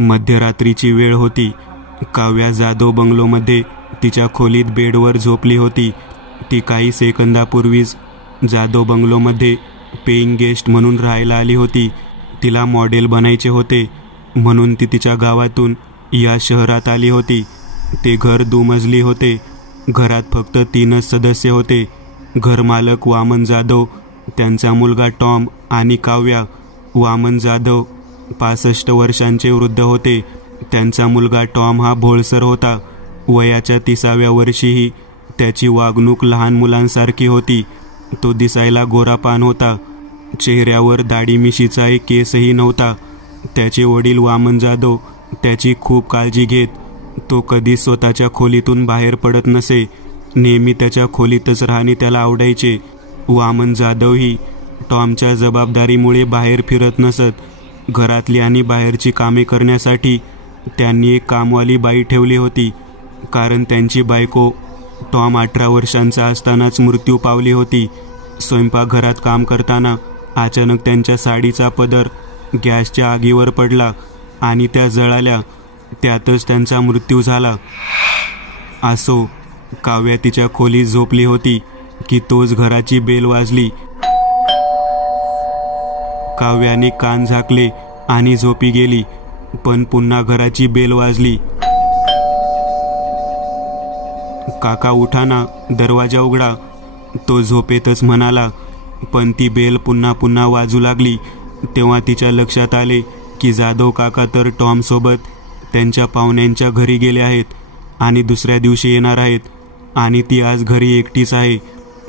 मध्यरात्रीची वेळ होती. काव्या जाधव बंगलोमध्ये तिच्या खोलीत बेडवर झोपली होती. ती काही सेकंदापूर्वीच जाधव बंगलोमध्ये पेईंग गेस्ट म्हणून राहायला आली होती. तिला मॉडेल बनायचे होते म्हणून ती तिच्या गावातून या शहरात आली होती. ते घर दुमजली होते. घरात फक्त 3च सदस्य होते. घरमालक वामन जाधव, त्यांचा मुलगा टॉम आणि काव्या. वामन जाधव 65 वर्षांचे वृद्ध होते. त्यांचा मुलगा टॉम हा भोळसर होता. वयाच्या 30व्या वर्षीही त्याची वागणूक लहान मुलांसारखी होती. तो दिसायला गोरापान होता. चेहऱ्यावर दाढी मिशीचा एक केसही नव्हता. त्याचे वडील वामन जाधव त्याची खूप काळजी घेत. तो कधी स्वतःच्या खोलीतून बाहेर पडत नसे. नेहमी त्याच्या खोलीतच राहणे त्याला आवडायचे. वामन जाधवही टॉमच्या जबाबदारीमुळे बाहेर फिरत नसत. घरातली आणि बाहेरची कामे करण्यासाठी त्यांनी एक कामवाली बाई ठेवली होती, कारण त्यांची बायको टॉम 18 वर्षांचा असतानाच मृत्यू पावली होती. स्वयंपाकघरात काम करताना अचानक त्यांच्या साडीचा पदर गॅसच्या आगीवर पडला आणि त्या जळाल्या. त्यातच त्यांचा मृत्यू झाला. असो, काव्या तिच्या खोलीत झोपली होती की तोच घराची बेल वाजली. काव्याने कान झाकले आणि झोपी गेली. पण पुन्हा घराची बेल वाजली. काका उठा ना, दरवाजा उघडा, तो झोपेतच म्हणाला. पण ती बेल पुन्हा पुन्हा वाजू लागली. तेव्हा तिच्या लक्षात आले की जाधव काका तर टॉम सोबत त्यांच्या पाहुण्यांच्या घरी गेले आहेत आणि दुसऱ्या दिवशी येणार आहेत आणि ती आज घरी एकटीच आहे.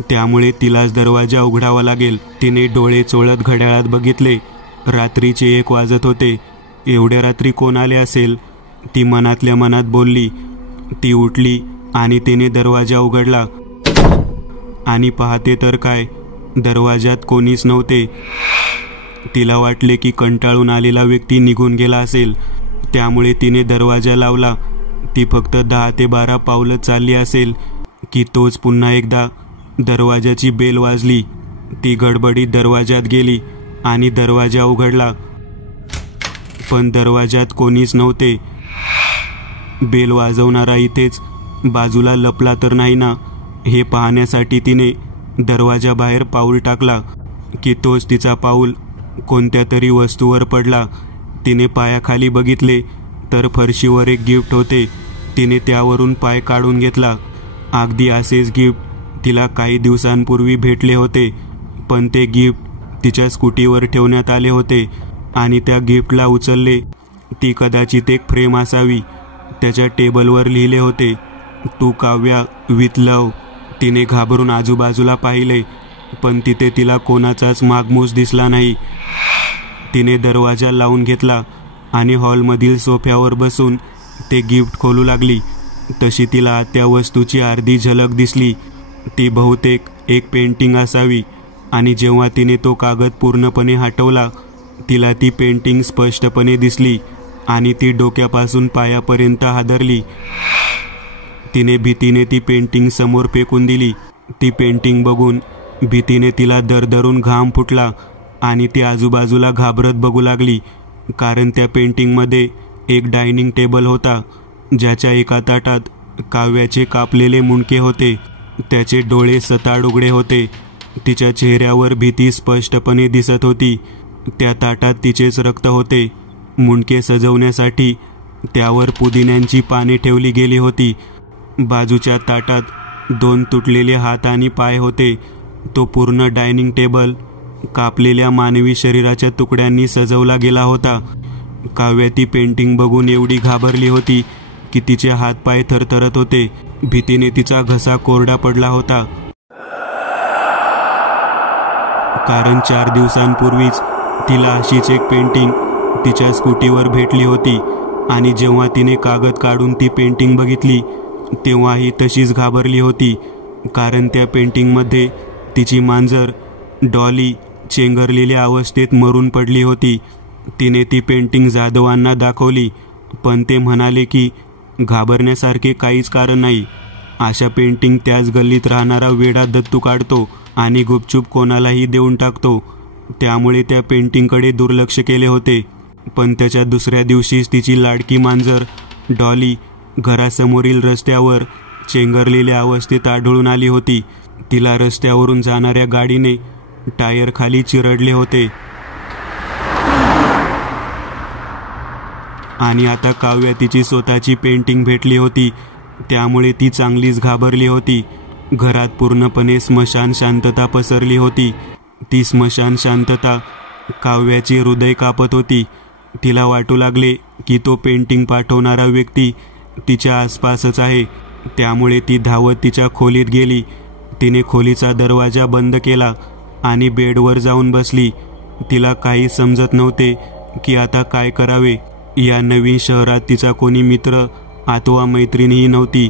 त्यामुळे तिलाच दरवाजा उघडावा लागेल. तिने डोळे चोळत घड्याळात बघितले. रात्रीचे 1 वाजत होते. एवढ्या रात्री कोण आले असेल, ती मनातल्या मनात बोलली. ती उठली आणि तिने दरवाजा उघडला आणि पाहते तर काय, दरवाजात कोणीच नव्हते. तिला वाटले की कंटाळून आलेला व्यक्ती निघून गेला असेल, त्यामुळे तिने दरवाजा लावला. ती फक्त 10 ते 12 पावलं चालली असेल की तोच पुन्हा एकदा दरवाजाची बेल वाजली. ती गडबडीत दरवाजात गेली आणि दरवाजा उघडला, पण दरवाजात कोणीच नव्हते. बेल वाजवणारा इथेच बाजूला लपला तर नाही ना, हे पाहण्यासाठी तिने दरवाजा बाहेर पाऊल टाकला की तोच तिचा पाऊल कोणत्या तरी वस्तूवर पडला. तिने पायाखाली बघितले तर फरशीवर एक गिफ्ट होते. तिने त्यावरून पाय काढून घेतला. अगदी असेच गिफ्ट तिला काही दिवसांपूर्वी भेटले होते, पण ते गिफ्ट तिच्या स्कूटीवर ठेवण्यात आले होते आणि त्या गिफ्टला उचलले. ती कदाचित एक फ्रेम असावी. त्याच्या टेबलवर लिहिले होते, टू काव्या विथ लव. तिने घाबरून आजूबाजूला पाहिले, पण तिथे तिला कोणाचाच मागमूस दिसला नाही. तिने दरवाजा लावून घेतला आणि हॉलमधील सोफ्यावर बसून ते गिफ्ट खोलू लागली. तशी तिला त्या वस्तूची अर्धी झलक दिसली. ती बहुतेक एक पेंटिंग असावी आणि जेव्हा तिने तो कागद पूर्णपणे हटवला, तिला ती पेंटिंग स्पष्टपणे दिसली आणि ती डोक्यापासून पायापर्यंत हादरली. तिने भीतीने ती पेंटिंग समोर फेकून दिली. ती पेंटिंग बघून भीतीने तिला दरदरून घाम फुटला आणि ती आजूबाजूला घाबरत बघू लागली, कारण त्या पेंटिंगमध्ये एक डायनिंग टेबल होता, ज्याच्या एका ताटात काव्याचे कापलेले मुंडके होते. त्याचे डोळे सताड उघडे होते. तिच्या चेहऱ्यावर भीती स्पष्टपणे दिसत होती. त्या ताटात तिचेच रक्त होते. मुंडके सजवण्यासाठी त्यावर पुदिन्यांची पाने ठेवली गेली होती. बाजूच्या ताटात 2 तुटलेले हात आणि पाय होते. तो पूर्ण डायनिंग टेबल कापलेल्या मानवी शरीराच्या तुकड्यांनी सजवला गेला होता. काव्या ती पेंटिंग बघून एवढी घाबरली होती की तिचे हातपाय थरथरत होते. भीतीने तिचा घसा कोरडा पडला होता, कारण 4 दिवसांपूर्वीच तिला अशीच एक पेंटिंग तिच्या स्कूटीवर भेटली होती आणि जेव्हा तिने कागद काढून ती पेंटिंग बघितली तेव्हाही तशीच घाबरली होती, कारण त्या पेंटिंगमध्ये तिची मांजर डॉली चेंगरलेल्या अवस्थेत मरून पडली होती. तिने ती पेंटिंग जाधवांना दाखवली, पण ते म्हणाले की घाबरण्यासारखे काहीच कारण नाही. अशा पेंटिंग त्याच गल्लीत राहणारा वेडा दत्तू काढतो आणि गुपचूप कोणालाही देऊन टाकतो. त्यामुळे त्या पेंटिंगकडे दुर्लक्ष केले होते. पण त्याच्या दुसऱ्या दिवशीच तिची लाडकी मांजर डॉली घरासमोरील रस्त्यावर चेंगरलेल्या अवस्थेत आढळून आली होती. तिला रस्त्यावरून जाणाऱ्या गाडीने टायर खाली चिरडले होते. आणि आता काव्या तिची स्वतःची पेंटिंग भेटली होती, त्यामुळे ती चांगलीच घाबरली होती. घरात पूर्णपणे स्मशान शांतता पसरली होती. ती स्मशान शांतता काव्याचे हृदय कापत होती. तिला वाटू लागले की तो पेंटिंग पाठवणारा व्यक्ती तिच्या आसपासच आहे. त्यामुळे ती धावत तिच्या खोलीत गेली. तिने खोलीचा दरवाजा बंद केला आणि बेडवर जाऊन बसली. तिला काही समजत नव्हते की आता काय करावे. या नवीन शहरात तिचा कोणी मित्र अथवा मैत्रिणीही नव्हती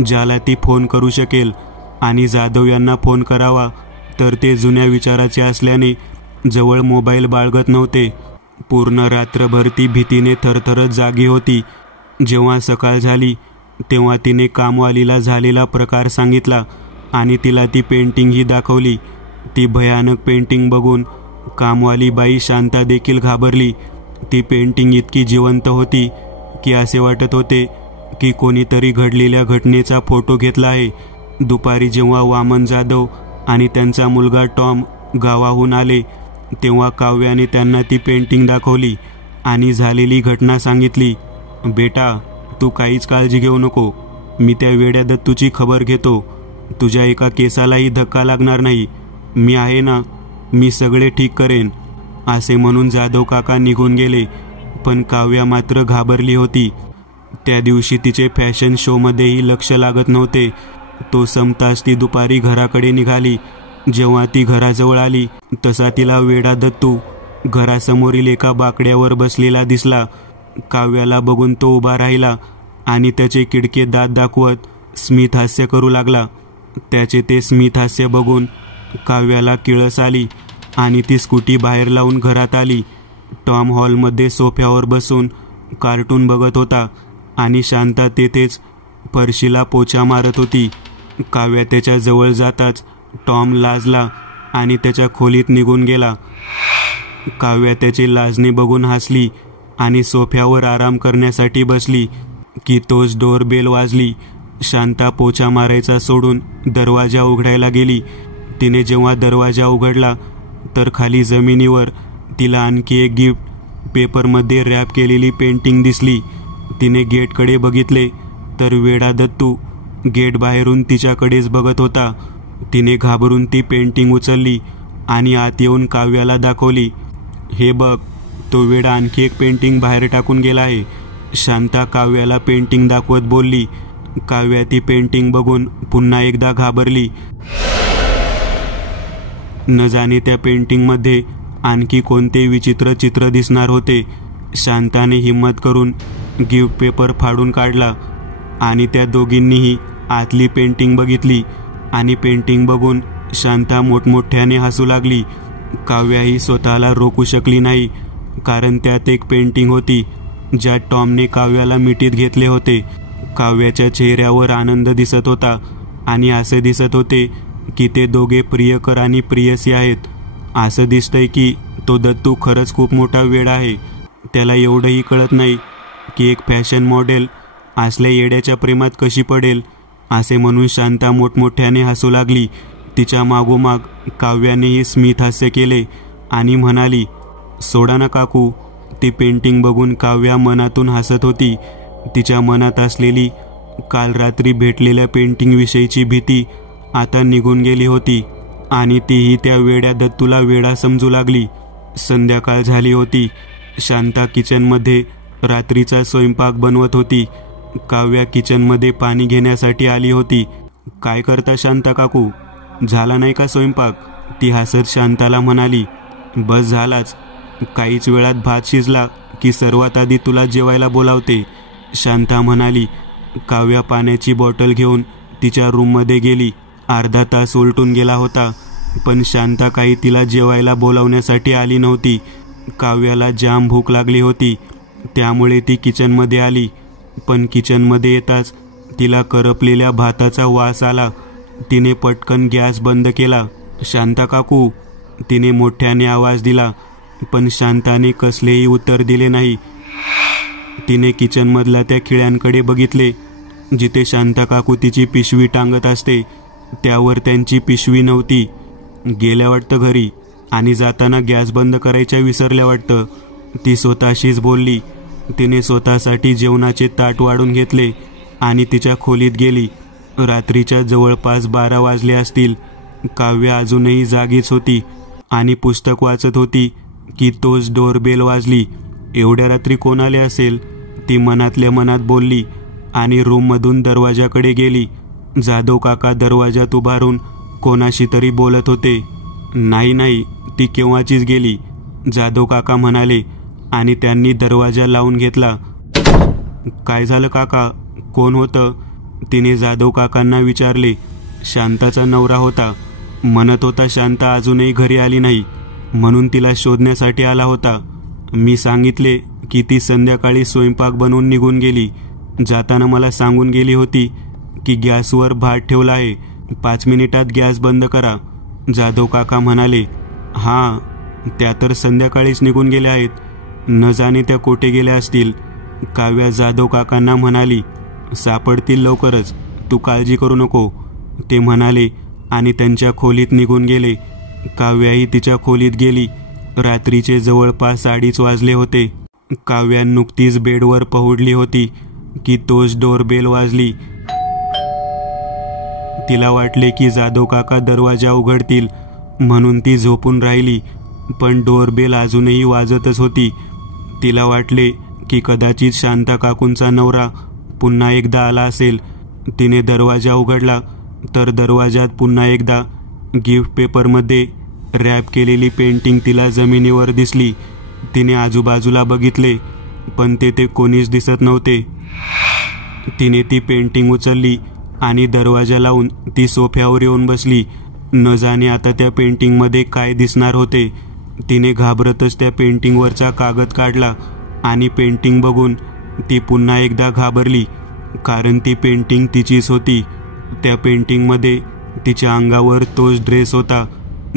ज्याला ती फोन करू शकेल, आणि जाधव यांना फोन करावा तर ते जुन्या विचाराचे असल्याने जवळ मोबाईल बाळगत नव्हते. पूर्ण रात्रभर ती भीतीने थरथरत जागी होती. जेव्हा सकाळ झाली तेव्हा तिने कामवालीला झालेला प्रकार सांगितला आणि तिला ती पेंटिंगही दाखवली. ती भयानक पेंटिंग बघून कामवाली बाई शांता देखील घाबरली. ती पेंटिंग इतकी जिवंत होती की असे वाटत होते की कोणीतरी घडलेल्या घटनेचा फोटो घेतला आहे. दुपारी जेव्हा वामन जाधव आणि त्यांचा मुलगा टॉम गावाहून आले तेव्हा काव्याने त्यांना ती पेंटिंग दाखवली आणि झालेली घटना सांगितली. बेटा, तू काहीच काळजी घेऊ नको. मी त्या वेड्या दत्तूची खबर घेतो. तुझ्या एका केसालाही धक्का लागणार नाही. मी आहे ना, मी सगळे ठीक करेन, असे म्हणून जाधव काका निघून गेले. पण काव्या मात्र घाबरली होती. त्या दिवशी तिचे फॅशन शोमध्येही लक्ष लागत नव्हते. तो संपताच ती दुपारी घराकडे निघाली. जेव्हा ती घराजवळ आली तसा तिला वेडा दत्तू घरासमोरील एका बाकड्यावर बसलेला दिसला. काव्याला बघून तो उभा राहिला आणि त्याचे किडके दात दाखवत स्मित हास्य करू लागला. त्याचे ते स्मित हास्य बघून काव्याला किळस आली आणि ती स्कूटी बाहेर लावून घरात आली. टॉम हॉलमध्ये सोफ्यावर बसून कार्टून बघत होता आणि शांता तेथेच फरशीला पोछा मारत होती. काव्या त्याच्या जवळ जाताच टॉम लाजला आणि त्याच्या खोलीत निघून गेला. काव्या त्याचे लाजणे बघून हसली आणि सोफ्यावर आराम करण्यासाठी बसली की तोच डोरबेल वाजली. शांता पोछा मारायचा सोडून दरवाजा उघडायला गेली. तिने जेव्हा दरवाजा उघडला तर खाली जमिनीवर तिला आणखी एक गिफ्ट पेपरमध्ये रॅप केलेली पेंटिंग दिसली. तिने गेटकडे बघितले तर वेडा दत्तू गेट बाहेरून तिच्याकडेच बघत होता. तिने घाबरून ती पेंटिंग उचलली आणि आत येऊन काव्याला दाखवली. हे बघ, तो वेडा आणखी एक पेंटिंग बाहेर टाकून गेला आहे, शांता काव्याला पेंटिंग दाखवत बोलली. काव्या ती पेंटिंग बघून पुन्हा एकदा घाबरली. न जाणे त्या पेंटिंगमध्ये आणखी कोणते विचित्र चित्र दिसणार होते. शांताने हिम्मत करून गिफ्ट पेपर फाडून काढला आणि त्या दोघींनीही आतली पेंटिंग बघितली आणि पेंटिंग बघून शांता मोठमोठ्याने हसू लागली. काव्याही स्वतःला रोखू शकली नाही, कारण त्यात एक पेंटिंग होती ज्यात टॉमने काव्याला मिठीत घेतले होते. काव्याच्या चेहऱ्यावर आनंद दिसत होता आणि असे दिसत होते की ते दोघे प्रियकर आणि प्रियसी आहेत. असं दिसतंय की तो दत्तू खरंच खूप मोठा वेडा आहे. त्याला एवढंही कळत नाही की एक फॅशन मॉडेल असल्या येड्याच्या प्रेमात कशी पडेल, असे म्हणून शांता मोठमोठ्याने हसू लागली. तिच्या मागोमाग काव्यानेही स्मित हास्य केले आणि म्हणाली, सोडा ना काकू. ती पेंटिंग बघून काव्या मनातून हसत होती. तिच्या मनात असलेली काल रात्री भेटलेल्या पेंटिंगविषयीची भीती आता निघून गेली होती आणि तीही त्या वेड्या दत्तूला वेडा समजू लागली. संध्याकाळ झाली होती. शांता किचनमध्ये रात्रीचा स्वयंपाक बनवत होती. काव्या किचनमध्ये पाणी घेण्यासाठी आली होती. काय करता शांता काकू, झाला नाही का स्वयंपाक? ती हसत शांताला म्हणाली. बस झालाच. काहीच वेळात भात शिजला की सर्वात आधी तुला जेवायला बोलावते, शांता म्हणाली. काव्या पाण्याची बॉटल घेऊन तिच्या रूममध्ये गेली. अर्धा तास उलटून गेला होता, पण शांता काही तिला जेवायला बोलावण्यासाठी आली नव्हती. काव्याला जाम भूक लागली होती, त्यामुळे ती किचनमध्ये आली. पण किचनमध्ये येताच तिला करपलेल्या भाताचा वास आला. तिने पटकन गॅस बंद केला. शांता काकू, तिने मोठ्याने आवाज दिला पण शांताने कसलेही उत्तर दिले नाही. तिने किचनमधल्या त्या खिळ्यांकडे बघितले जिथे शांता काकू तिची पिशवी टांगत असते. त्यावर त्यांची पिशवी नव्हती. गेल्या वाटतं घरी आणि जाताना गॅस बंद करायच्या विसरल्या वाटतं, ती स्वतःशीच बोलली. तिने स्वतःसाठी जेवणाचे ताट वाढून घेतले आणि तिच्या खोलीत गेली. रात्रीच्या जवळपास 12 वाजले असतील. काव्या अजूनही जागीच होती आणि पुस्तक वाचत होती की तोच डोरबेल वाजली. एवढ्या रात्री कोण आले असेल, ती मनातल्या मनात बोलली आणि रूममधून दरवाजाकडे गेली. जाधव काका दरवाजात उभारून कोणाशी तरी बोलत होते. नाही, ती केव्हाचीच गेली, जाधव काका म्हणाले आणि त्यांनी दरवाजा लावून घेतला. काय झालं काका, कोण होतं? तिने जाधव काकांना विचारले. शांताचा नवरा होता. म्हणत होता शांता अजूनही घरी आली नाही म्हणून तिला शोधण्यासाठी आला होता. मी सांगितले की ती संध्याकाळी स्वयंपाक बनवून निघून गेली. जाताना मला सांगून गेली होती की गॅसवर भात ठेवला आहे, 5 मिनिटात गॅस बंद करा. जाधव काका म्हणाले. हां, त्या तर संध्याकाळीच निघून गेल्या आहेत. न जाणे त्या कोठे गेल्या असतील. काव्या जाधव काकांना म्हणाली. सापडतील लवकरच, तू काळजी करू नको, ते म्हणाले आणि त्यांच्या खोलीत निघून गेले. काव्याही तिच्या खोलीत गेली. रात्रीचे जवळपास 2:30 वाजले होते. काव्या नुकतीच बेडवर पहुडली होती की तोच डोरबेल वाजली. तिला वाटले की जाधव काका दरवाजा उघडतील म्हणून ती झोपून राहिली, पण डोरबेल अजूनही वाजतच होती. तिला वाटले की कदाचित शांता काकूंचा नवरा पुन्हा एकदा आला असेल. तिने दरवाजा उघडला तर दरवाजात पुन्हा एकदा गिफ्ट पेपरमध्ये रॅप केलेली पेंटिंग तिला जमिनीवर दिसली. तिने आजूबाजूला बघितले पण तेथे कोणीच दिसत नव्हते. तिने ती पेंटिंग उचलली आणि दरवाजा लावून ती सोफ्यावर येऊन बसली. न जाणे आता त्या पेंटिंगमध्ये काय दिसणार होते. तिने घाबरतच त्या पेंटिंगवरचा कागद काढला आणि पेंटिंग बघून ती पुन्हा एकदा घाबरली, कारण ती पेंटिंग तिचीच होती. त्या पेंटिंगमध्ये तिच्या अंगावर तोच ड्रेस होता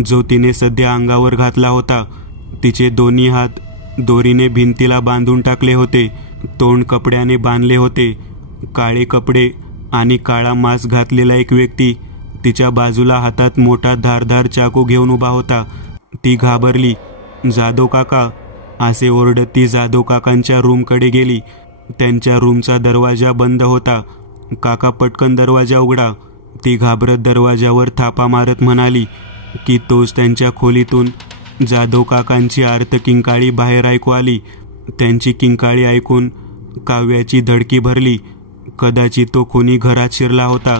जो तिने सध्या अंगावर घातला होता. तिचे दोन्ही हात दोरीने भिंतीला बांधून टाकले होते. तोंड कपड्याने बांधले होते. काळे कपडे आणि काळा मास्क घातलेला एक व्यक्ती तिच्या बाजूला हातात मोठा धारदार चाकू घेऊन उभा होता. ती घाबरली. जाधव काका, असे ओरडत ती जाधव काकांच्या रूमकडे गेली. त्यांच्या रूमचा दरवाजा बंद होता. काका, पटकन दरवाजा उघडा, ती घाबरत दरवाजावर थापा मारत म्हणाली की तोच त्यांच्या खोलीतून जाधव काकांची आर्त किंकाळी बाहेर ऐकू आली. त्यांची किंकाळी ऐकून काव्याची धडकी भरली. कदाचित तो कोणी घरात शिरला होता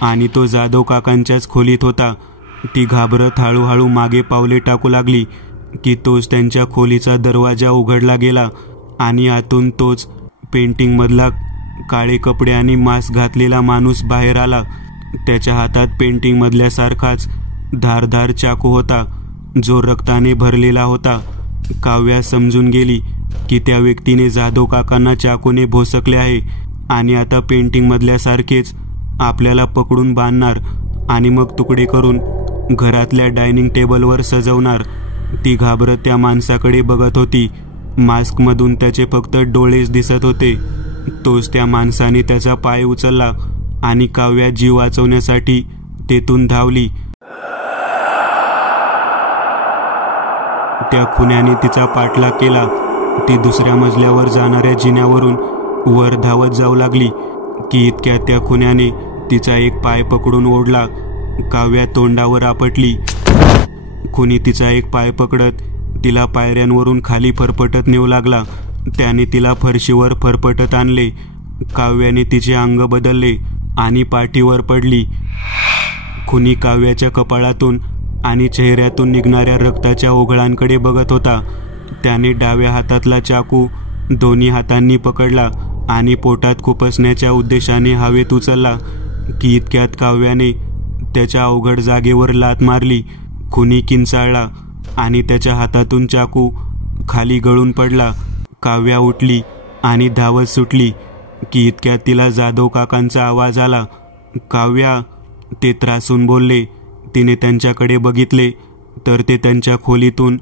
आणि तो जाधव काकांच्याच खोलीत होता. ती घाबरत हळूहळू मागे पावले टाकू लागली की तोच त्यांच्या खोलीचा दरवाजा उघडला गेला आणि आतून तोच पेंटिंगमधला काळे कपडे आणि मास्क घातलेला माणूस बाहेर आला. त्याच्या हातात पेंटिंगमधल्यासारखाच धारदार चाकू होता जो रक्ताने भरलेला होता. काव्या समजून गेली की त्या व्यक्तीने जाधव काकांना चाकूने भोसकले आहे आणि आता पेंटिंगमधल्यासारखेच आपल्याला पकडून बांधणार आणि मग तुकडे करून घरातल्या डायनिंग टेबलवर सजवणार. ती घाबरत त्या माणसाकडे बघत होती. मास्कमधून त्याचे फक्त डोळेच दिसत होते. तोच त्या माणसाने त्याचा पाय उचलला आणि काव्या जीव वाचवण्यासाठी तेथून धावली. त्या खुन्याने तिचा पाठलाग केला. ती दुसऱ्या मजल्यावर जाणाऱ्या जिन्यावरून वर धावत जाऊ लागली की इतक्यात त्या खुन्याने तिचा एक पाय पकडून ओढला. काव्या तोंडावर आपटली. खुनी तिचा एक पाय पकडत तिला पायऱ्यांवरून खाली फरफटत नेऊ लागला. त्याने तिला फरशीवर फरफटत आणले. काव्याने तिचे अंग बदलले आणि पाठीवर पडली. खुनी काव्याच्या कपाळातून आणि चेहऱ्यातून निघणाऱ्या रक्ताच्या ओघळांकडे बघत होता. त्याने डाव्या हातातला चाकू दोन्ही हातांनी पकडला आणि पोटात खुपसण्याच्या उद्देशाने हवेत उचलला की इतक्यात काव्याने त्याच्या अवघड जागेवर लाथ मारली. खुनी किंचाळला आणि त्याच्या हातातून चाकू खाली गळून पडला. काव्या उठली आणि धावत सुटली की इतक्यात तिला जाधव काकांचा आवाज आला. काव्या, ते त्रासून बोलले. तिने त्यांच्याकडे बघितले तर ते त्यांच्या खोलीतून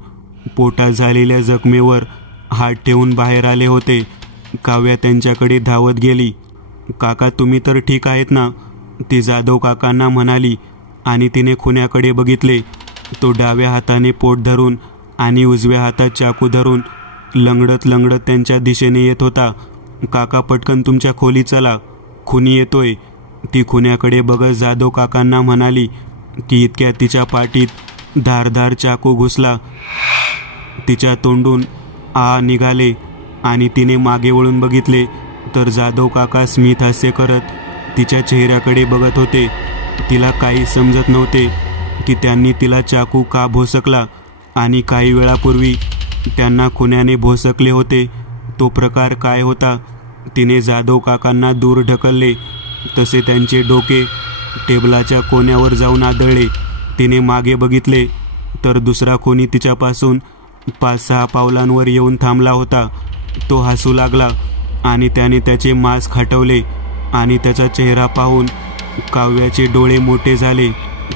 पोटात झालेल्या जखमेवर हात ठेवून बाहेर आले होते. काव्या त्यांच्याकडे धावत गेली. काका, तुम्ही तर ठीक आहेत ना? ती जाधव काकांना म्हणाली आणि तिने खुन्याकडे बघितले. तो डाव्या हाताने पोट धरून आणि उजव्या हातात चाकू धरून लंगडत लंगडत त्यांच्या दिशेने येत होता. काका, पटकन तुमच्या खोलीत चला, खुनी येतोय. ती खुन्याकडे बघत जाधव काकांना म्हणाली की इतक्यात तिच्या पाठीत धारधार चाकू घुसला. तिच्या तोंडून आ निघाले आणि तिने मागे वळून बघितले तर जाधव काका स्मित हास्य करत तिच्या चेहऱ्याकडे बघत होते. तिला काही समजत नव्हते की त्यांनी तिला चाकू का भोसकला आणि काही वेळापूर्वी त्यांना खुन्याने भोसकले होते. तो प्रकार काय होता? तिने जाधव काकांना दूर ढकलले तसे त्यांचे डोके टेबलाच्या कोण्यावर जाऊन आदळले. तिने मागे बघितले तर दुसरा कोणी तिच्यापासून 5-6 पावलांवर येऊन थांबला होता. तो हसू लागला आणि त्याने त्याचे मांस खाटवले आणि त्याचा चेहरा पाहून काव्याचे डोळे मोठे झाले,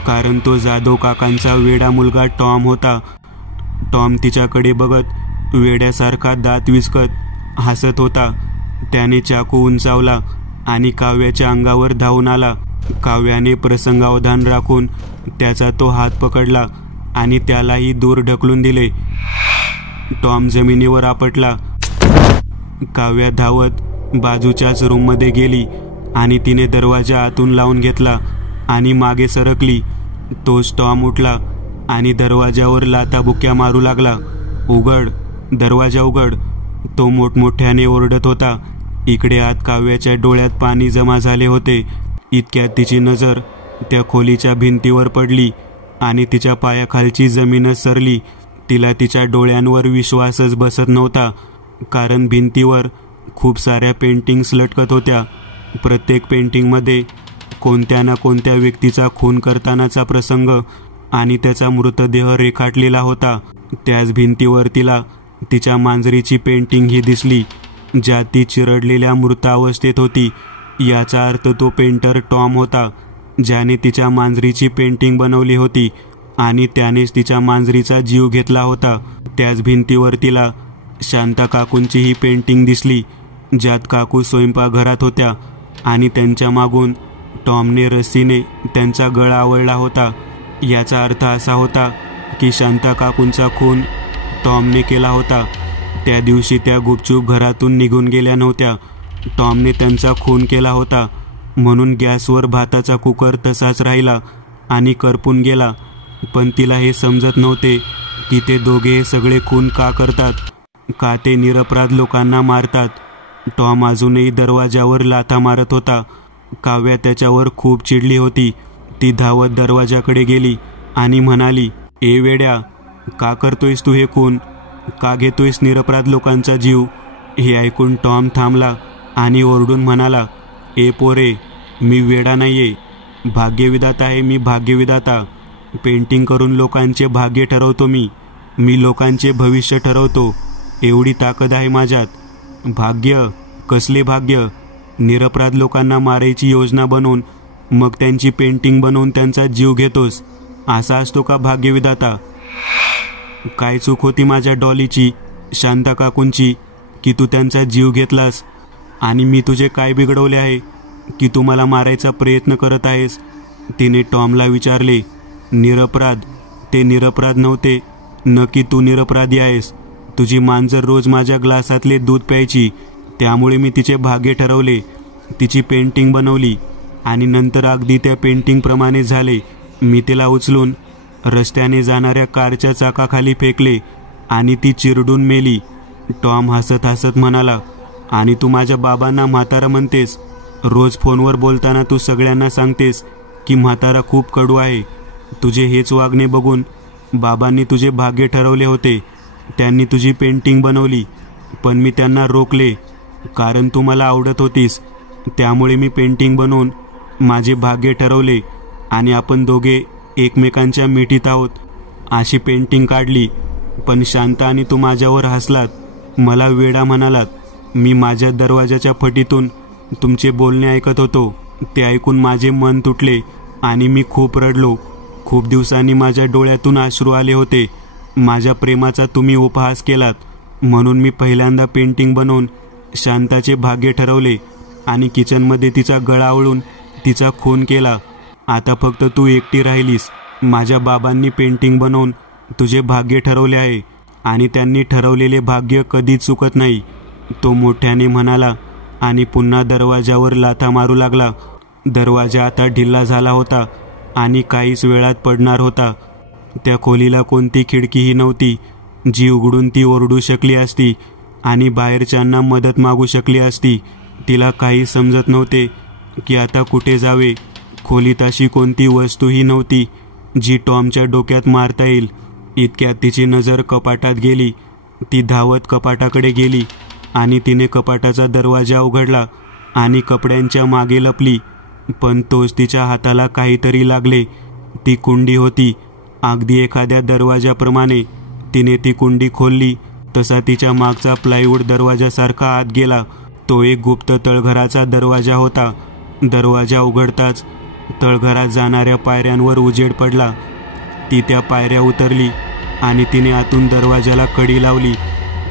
कारण तो जाधव काकांचा वेडा मुलगा टॉम होता. टॉम तिच्याकडे बघत वेड्यासारखा दात विचकत हसत होता. त्याने चाकू उंचावला आणि काव्याच्या अंगावर धावून आला. काव्याने प्रसंगावधान राखून त्याचा तो हात पकडला आणि त्यालाही दूर ढकलून दिले. टॉम जमिनीवर आपटला. काव्या धावत बाजूच्याच रूममध्ये गेली आणि तिने दरवाजा आतून लावून घेतला आणि मागे सरकली. तोच टॉम उठला आणि दरवाजावर लाथाबुक्या मारू लागला. उघड, दरवाजा उघड, तो मोठमोठ्याने ओरडत होता. इकडे आत काव्याच्या डोळ्यात पाणी जमा झाले होते. इतक्यात तिची नजर त्या खोलीच्या भिंतीवर पडली आणि तिच्या पायाखालची जमीनच सरली. तिला तिच्या डोळ्यांवर विश्वासच बसत नव्हता, कारण भिंतीवर खूप साऱ्या पेंटिंग्स लटकत होत्या. प्रत्येक पेंटिंगमध्ये कोणत्या ना कोणत्या व्यक्तीचा खून करतानाचा प्रसंग आणि त्याचा मृतदेह रेखाटलेला होता. त्याच भिंतीवर तिला तिच्या मांजरीची पेंटिंग ही दिसली, ज्यात ती चिरडलेल्या मृतावस्थेत होती. याचा अर्थ तो पेंटर टॉम होता, ज्याने तिच्या मांजरीची पेंटिंग बनवली होती आणि त्यानेच तिच्या मांजरीचा जीव घेतला होता. त्याच भिंतीवर तिला शांता काकूंची ही पेंटिंग दिसली, ज्यात काकू स्वयंपाकघरात होत्या आणि त्यांच्या मागून टॉमने रस्सीने त्यांचा गळा आवळला होता. याचा अर्थ असा होता की शांता काकूंचा खून टॉमने केला होता. त्या दिवशी त्या गुपचूप घरातून निघून गेल्या नव्हत्या. टॉमने त्यांचा खून केला होता, म्हणून गॅसवर भाताचा कुकर तसाच राहिला आणि करपून गेला. पण तिला हे समजत नव्हते की ते दोघे हे सगळे खून का करतात, का ते निरपराध लोकांना मारतात. टॉम अजूनही दरवाजावर लाथा मारत होता. काव्या त्याच्यावर खूप चिडली होती. ती धावत दरवाजाकडे गेली आणि म्हणाली, ए वेड्या, का करतोयस तू हे खून? का घेतोयस निरपराध लोकांचा जीव? हे ऐकून टॉम थांबला आणि ओरडून म्हणाला, ए पोरे, मी वेडा नाहीये, भाग्यविधाता आहे मी, भाग्यविधाता. पेंटिंग करून लोकांचे भाग्य ठरवतो मी लोकांचे भविष्य ठरवतो. एवढी ताकद आहे माझ्यात. भाग्य? कसले भाग्य? निरपराध लोकांना मारायची योजना बनवून मग त्यांची पेंटिंग बनवून त्यांचा जीव घेतोस, असा असतो का भाग्यविधाता? काय चूक होती माझ्या डॉलीची, शांता काकूंची, की तू त्यांचा जीव घेतलास? आणि मी तुझे काय बिघडवले आहे की तू मला मारायचा प्रयत्न करत आहेस? तिने टॉमला विचारले. निरपराध? ते निरपराध नव्हते, नक्की तू निरपराधी आहेस. तुझी मांजर रोज माझ्या ग्लासातले दूध प्यायची, त्यामुळे मी तिचे भाग्य ठरवले, तिची पेंटिंग बनवली आणि नंतर अगदी त्या पेंटिंगप्रमाणे झाले. मी तिला उचलून रस्त्याने जाणाऱ्या कारच्या चाकाखाली फेकले आणि ती चिरडून मेली. टॉम हसत हसत म्हणाला, आणि तू माझ्या बाबांना म्हातारा म्हणतेस? रोज फोनवर बोलताना तू सगळ्यांना सांगतेस की म्हातारा खूप कडू आहे. तुझे हेच वागणे बघून बाबांनी तुझे भाग्य ठरवले होते. त्यांनी तुझी पेंटिंग बनवली, पण मी त्यांना रोखले, कारण तू मला आवडत होतीस. त्यामुळे मी पेंटिंग बनवून माझे भाग्य ठरवले आणि आपण दोघे एकमेकांच्या मिठीत आहोत अशी पेंटिंग काढली. पण शांता आणि तू माझ्यावर हसलात, मला वेडा म्हणालात. मी माझ्या दरवाजाच्या फटीतून तुमचे बोलणे ऐकत होतो. ते ऐकून माझे मन तुटले आणि मी खूप रडलो. खूप दिवसांनी माझ्या डोळ्यातून अश्रू आले होते. माझ्या प्रेमाचा तुम्ही उपहास केलात, म्हणून मी पहिल्यांदा पेंटिंग बनवून शांताचे भाग्य ठरवले आणि किचनमध्ये तिचा गळा आवळून तिचा खून केला. आता फक्त तू एकटी राहिलीस. माझ्या बाबांनी पेंटिंग बनवून तुझे भाग्य ठरवले आहे आणि त्यांनी ठरवलेले भाग्य कधीच चुकत नाही, तो मोठ्याने म्हणाला आणि पुन्हा दरवाजावर लाथा मारू लागला. दरवाजा आता ढिल्ला झाला होता आणि काहीच वेळात पडणार होता. त्या खोलीला कोणती खिडकीही नव्हती जी उघडून ती ओरडू शकली असती आणि बाहेरच्यांना मदत मागू शकली असती. तिला काही समजत नव्हते की आता कुठे जावे. खोलीत अशी कोणती वस्तूही नव्हती जी टॉमच्या डोक्यात मारता येईल. इतक्यात तिची नजर कपाटात गेली. ती धावत कपाटाकडे गेली आणि तिने कपाटाचा दरवाजा उघडला आणि कपड्यांच्या मागे लपली. पण तोच तिच्या हाताला काहीतरी लागले. ती कुंडी होती. अगदी एखाद्या दरवाजाप्रमाणे तिने ती कुंडी खोलली तसा तिच्या मागचा प्लायवूड दरवाजासारखा आत गेला. तो एक गुप्त तळघराचा दरवाजा होता. दरवाजा उघडताच तळघरात जाणाऱ्या पायऱ्यांवर उजेड पडला. ती त्या पायऱ्या उतरली आणि तिने आतून दरवाजाला कडी लावली.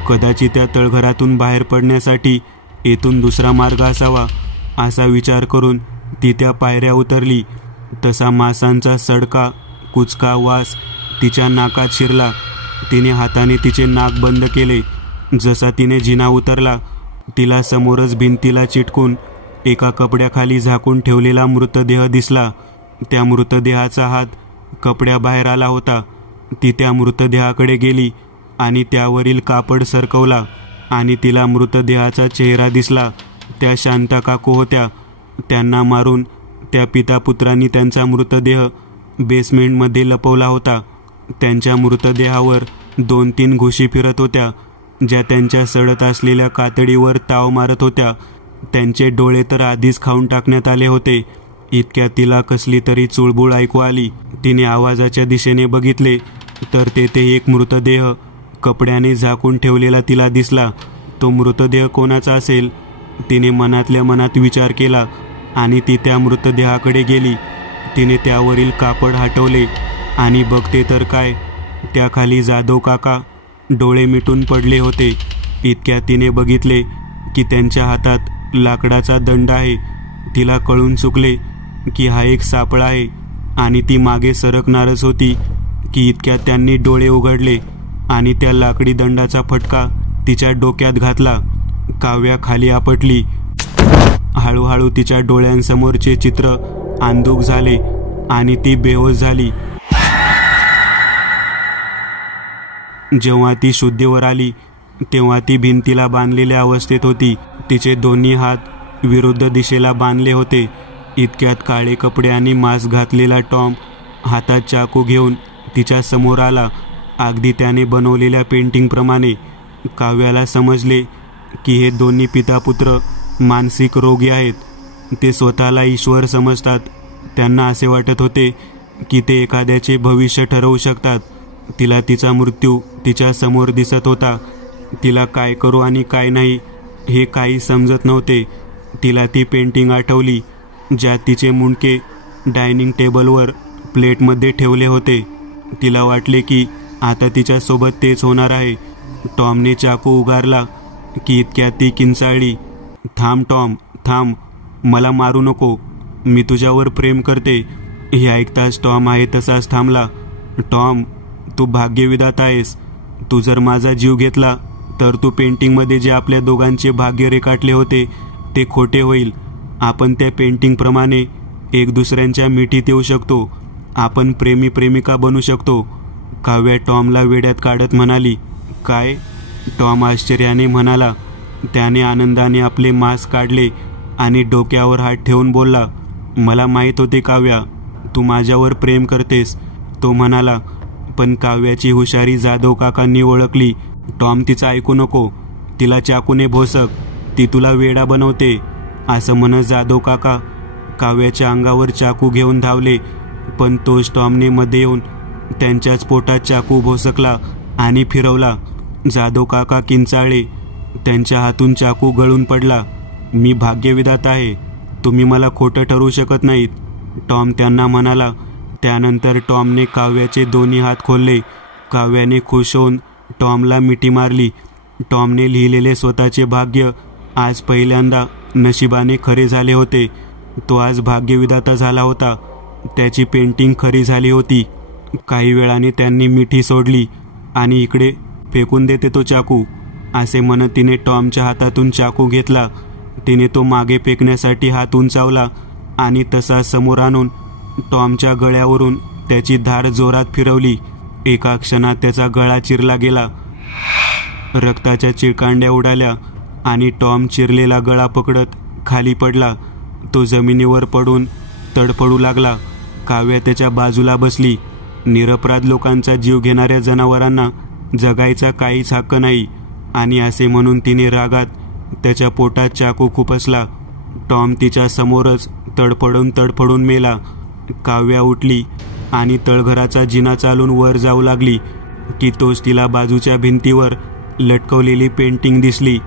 कदाचित त्या तळघरातून बाहेर पडण्यासाठी येथून दुसरा मार्ग असावा असा विचार करून ती त्या पायऱ्या उतरली. तसा मांसांचा सडका कुचका वास तिच्या नाकात शिरला. तिने हाताने तिचे नाक बंद केले. जसा तिने जिना उतरला तिला समोरच भिंतीला चिटकून एका कपड्याखाली झाकून ठेवलेला मृतदेह दिसला. त्या मृतदेहाचा हात कपड्याबाहेर आला होता. ती त्या मृतदेहाकडे गेली आणि त्यावरील कापड सरकवला आणि तिला मृतदेहाचा चेहरा दिसला. त्या शांता काकू होत्या. त्यांना मारून त्या पितापुत्रांनी त्यांचा मृतदेह बेसमेंटमध्ये लपवला होता. त्यांच्या मृतदेहावर 2-3 घुशी फिरत होत्या ज्या त्यांच्या सडत असलेल्या कातडीवर ताव मारत होत्या. त्यांचे डोळे तर आधीच खाऊन टाकण्यात आले होते. इतक्यात तिला कसली तरी चुळबुळ ऐकू आली. तिने आवाजाच्या दिशेने बघितले तर तेथे एक मृतदेह कपड्याने झाकून ठेवलेला तिला दिसला. तो मृतदेह कोणाचा असेल? तिने मनातल्या मनात विचार केला आणि ती त्या मृतदेहाकडे गेली. तिने त्यावरील कापड हटवले आणि बघते तर काय, त्याखाली जाधव काका डोळे मिटून पडले होते. इतक्यात तिने बघितले की त्यांच्या हातात लाकडाचा दंड आहे. तिला कळून चुकले की हा एक सापळा आहे आणि ती मागे सरकणारच होती की इतक्यात त्यांनी डोळे उघडले आणि त्या लाकडी दंडाचा फटका तिच्या डोक्यात घातला. काव्या खाली आपटली. हळूहळू तिच्या डोळ्यांसमोरचे चित्र अंधुक झाले आणि ती बेहोश झाली. जेव्हा ती शुद्धीवर आली तेव्हा ती भिंतीला बांधलेल्या अवस्थेत होती. तिचे दोन्ही हात विरुद्ध दिशेला बांधले होते. इतक्यात काळे कपडे आणि मास्क घातलेला टॉम हातात चाकू घेऊन तिच्या समोर आला, अगदी त्याने बनवलेल्या पेंटिंगप्रमाणे. काव्याला समजले की हे दोन्ही पितापुत्र मानसिक रोगी आहेत. ते स्वतःला ईश्वर समजतात. त्यांना असे वाटत होते की ते एखाद्याचे भविष्य ठरवू शकतात. तिला तिचा मृत्यू तिच्या समोर दिसत होता. तिला काय करू आणि काय नाही हे काही समजत नव्हते. तिला ती पेंटिंग आठवली ज्यात तिचे मुंडके डायनिंग टेबलवर प्लेटमध्ये ठेवले होते. तिला वाटले की आता तिच्यासोबत तेच होणार आहे. टॉमने चाकू उगारला की इतक्यात ती किंचाळली, थांब टॉम, थांब, मला मारू नको, मी तुझ्यावर प्रेम करते. हे ऐकताच टॉम आहे तसाच थांबला. टॉम, तू भाग्यविधाता आहेस. तू जर माझा जीव घेतला तर तू पेंटिंगमध्ये जे आपल्या दोघांचे भाग्य रेखाटले होते ते खोटे होईल. आपण त्या पेंटिंगप्रमाणे एक दुसऱ्यांच्या मिठीत येऊ शकतो. आपण प्रेमी प्रेमिका बनू शकतो. काव्या टॉमला वेड्यात काढत म्हणाली. काय? टॉम आश्चर्याने म्हणाला. त्याने आनंदाने आपले मास्क काढले आणि डोक्यावर हात ठेवून बोलला, मला माहीत होते काव्या, तू माझ्यावर प्रेम करतेस. तो म्हणाला. पण काव्याची हुशारी जाधव काकांनी ओळखली. टॉम, तिचं ऐकू नको, तिला चाकूने भोसक, ती तुला वेडा बनवते. असं म्हणत जाधव काका काव्याच्या अंगावर चाकू घेऊन धावले. पण तोच टॉमने मध्ये येऊन त्यांच्याच पोटात चाकू भोसकला आणि फिरवला. जाधव काका किंचाळले. त्यांच्या हातून चाकू गळून पडला. मी भाग्यविधाता आहे. तुम्ही मला खोटं ठरवू शकत नाहीत, टॉम त्यांना म्हणाला. त्यानंतर टॉमने काव्याचे दोन्ही हात खोलले काव्याने खुश होऊन टॉमला मिठी मारली. टॉमने लिहिलेले स्वतःचे भाग्य आज पहिल्यांदा नशिबाने खरे झाले होते. तो आज भाग्यविधाता झाला होता. त्याची पेंटिंग खरी झाली होती. काही वेळाने त्यांनी मिठी सोडली आणि इकडे फेकून देते तो चाकू असे म्हणत तिने टॉमच्या हातातून चाकू घेतला. तिने तो मागे फेकण्यासाठी हात उंचावला आणि तसा समोर आणून टॉमच्या गळ्यावरून त्याची धार जोरात फिरवली. एका क्षणात त्याचा गळा चिरला गेला. रक्ताच्या चिळकांड्या उडाल्या आणि टॉम चिरलेला गळा पकडत खाली पडला. तो जमिनीवर पडून तडफडू लागला. काव्या त्याच्या बाजूला बसली. निरपराध लोकांचा जीव घेणाऱ्या जनावरांना जगायचा काहीच हक्क नाही आणि असे म्हणून तिने रागात त्याच्या पोटात चाकू खुपसला. टॉम तिच्या समोरच तडफडून मेला. काव्या उठली आणि तळघराचा जिना चालून वर जाऊ लागली की तोच तिला बाजूच्या भिंतीवर लटकवलेली पेंटिंग दिसली,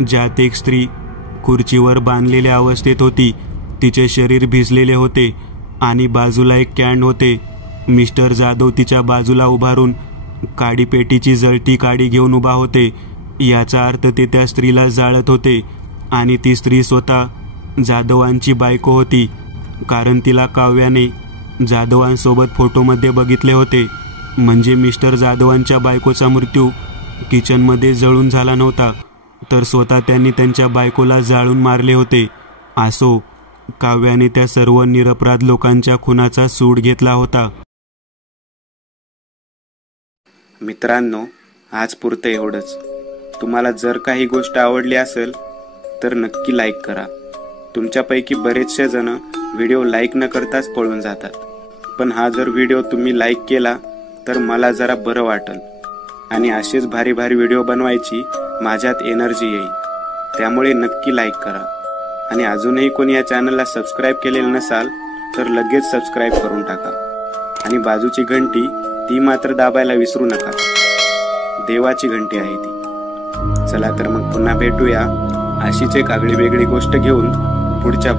ज्यात एक स्त्री खुर्चीवर बांधलेल्या अवस्थेत होती. तिचे शरीर भिजलेले होते आणि बाजूला एक कॅन होते. मिस्टर जाधव तिच्या बाजूला उभारून काडीपेटीची जळती काडी घेऊन उभा होते. याचा अर्थ ते त्या स्त्रीला जाळत होते आणि ती स्त्री स्वतः जाधवांची बायको होती, कारण तिला काव्याने जाधवांसोबत फोटोमध्ये बघितले होते. म्हणजे मिस्टर जाधवांच्या बायकोचा मृत्यू किचनमध्ये जळून झाला नव्हता, तर स्वतः त्यांनी त्यांच्या बायकोला जाळून मारले होते. असो, काव्याने त्या सर्व निरपराध लोकांच्या खुनाचा सूड घेतला होता. मित्रांनो, आज पुरतं एवढंच. तुम्हाला जर काही गोष्ट आवडली असेल तर नक्की लाईक करा. तुमच्यापैकी बरेचसे जण व्हिडिओ लाईक न करताच पळून जातात, पण हा जर व्हिडिओ तुम्ही लाईक केला तर मला जरा बरं वाटेल आणि असेच भारी भारी व्हिडिओ बनवायची माझ्यात एनर्जी येईल. त्यामुळे नक्की लाईक करा आणि अजूनही कोणी या चॅनलला सबस्क्राईब केलेलं नसाल तर लगेच सबस्क्राईब करून टाका आणि बाजूची घंटी ती मात्र दाबायला विसरू नका. देवाची घंटी आहे ती. चला तर मग पुन्हा भेटूया अशीच एक आगळी वेगळी गोष्ट घेऊन पुढच्या